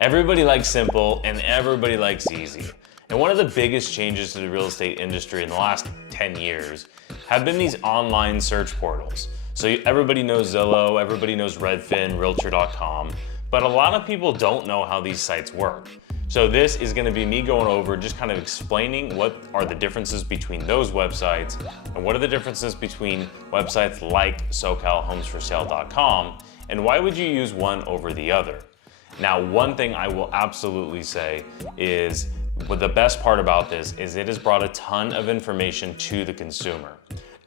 Everybody likes simple and everybody likes easy. And one of the biggest changes to the real estate industry in the last 10 years have been these online search portals. So everybody knows Zillow, everybody knows Redfin, Realtor.com, but a lot of people don't know how these sites work. So this is going to be me going over just kind of explaining what are the differences between those websites and what are the differences between websites like SoCalHomesForSale.com and why would you use one over the other. Now, one thing I will absolutely say is the best part about this is it has brought a ton of information to the consumer.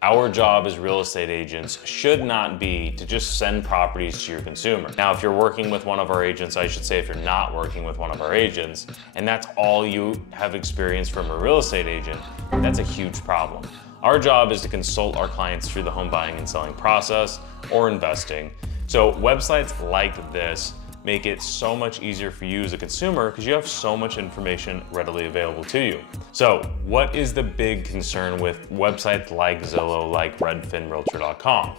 Our job as real estate agents should not be to just send properties to your consumer. Now, if you're working with one of our agents, I should say if you're not working with one of our agents, and that's all you have experienced from a real estate agent, that's a huge problem. Our job is to consult our clients through the home buying and selling process or investing. So websites like this make it so much easier for you as a consumer because you have so much information readily available to you. So what is the big concern with websites like Zillow, like Redfin, Realtor.com?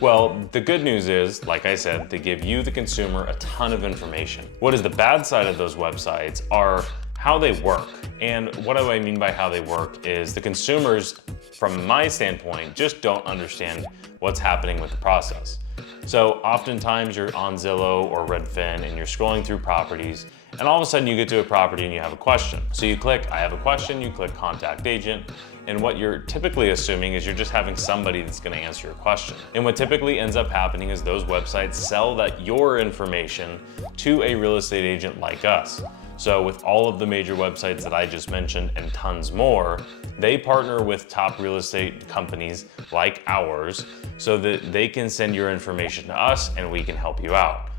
Well, the good news is, like I said, they give you, the consumer, a ton of information. What is the bad side of those websites are how they work. And what do I mean by how they work is the consumers, from my standpoint, just don't understand what's happening with the process. So oftentimes you're on Zillow or Redfin and you're scrolling through properties and all of a sudden you get to a property and you have a question. So you click, I have a question, you click contact agent, and what you're typically assuming is you're just having somebody that's gonna answer your question. And what typically ends up happening is those websites sell your information to a real estate agent like us. So with all of the major websites that I just mentioned and tons more, they partner with top real estate companies like ours so that they can send your information to us and we can help you out.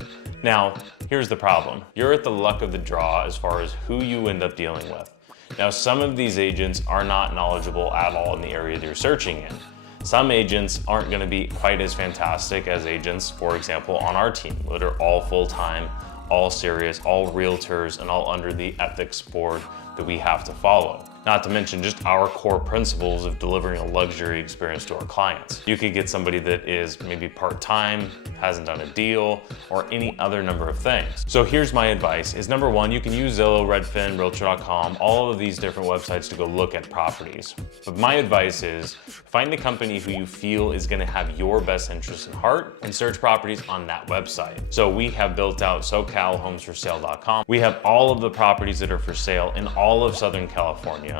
Now, here's the problem. You're at the luck of the draw as far as who you end up dealing with. Now, some of these agents are not knowledgeable at all in the area that you're searching in. Some agents aren't gonna be quite as fantastic as agents, for example, on our team that are all full-time, all serious, all realtors, and all under the ethics board that we have to follow. Not to mention just our core principles of delivering a luxury experience to our clients. You could get somebody that is maybe part-time, hasn't done a deal, or any other number of things. So here's my advice is number one, you can use Zillow, Redfin, Realtor.com, all of these different websites to go look at properties. But my advice is find the company who you feel is gonna have your best interest in heart and search properties on that website. So we have built out SoCalHomesForSale.com. We have all of the properties that are for sale in all of Southern California.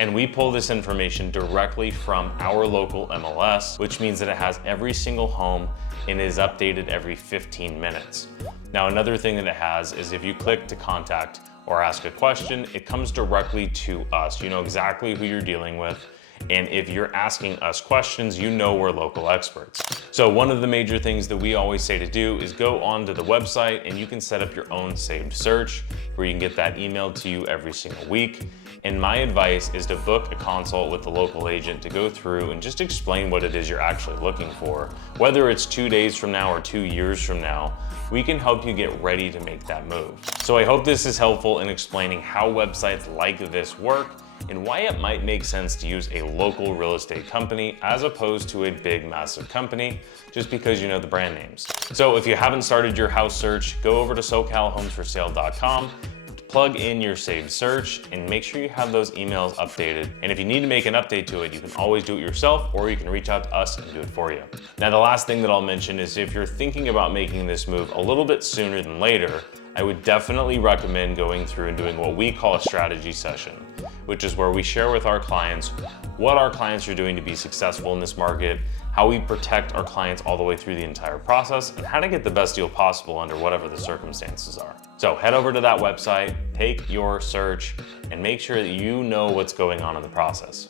And we pull this information directly from our local MLS, which means that it has every single home and is updated every 15 minutes. Now, another thing that it has is if you click to contact or ask a question, it comes directly to us. You know exactly who you're dealing with. And if you're asking us questions, you know we're local experts. So one of the major things that we always say to do is go onto the website and you can set up your own saved search where you can get that emailed to you every single week. And my advice is to book a consult with the local agent to go through and just explain what it is you're actually looking for. Whether it's 2 days from now or 2 years from now, we can help you get ready to make that move. So I hope this is helpful in explaining how websites like this work and why it might make sense to use a local real estate company as opposed to a big, massive company, just because you know the brand names. So if you haven't started your house search, go over to SoCalHomesForSale.com, plug in your saved search, and make sure you have those emails updated. And if you need to make an update to it, you can always do it yourself, or you can reach out to us and do it for you. Now, the last thing that I'll mention is if you're thinking about making this move a little bit sooner than later, I would definitely recommend going through and doing what we call a strategy session, which is where we share with our clients what our clients are doing to be successful in this market, how we protect our clients all the way through the entire process, and how to get the best deal possible under whatever the circumstances are. So head over to that website, take your search, and make sure that you know what's going on in the process.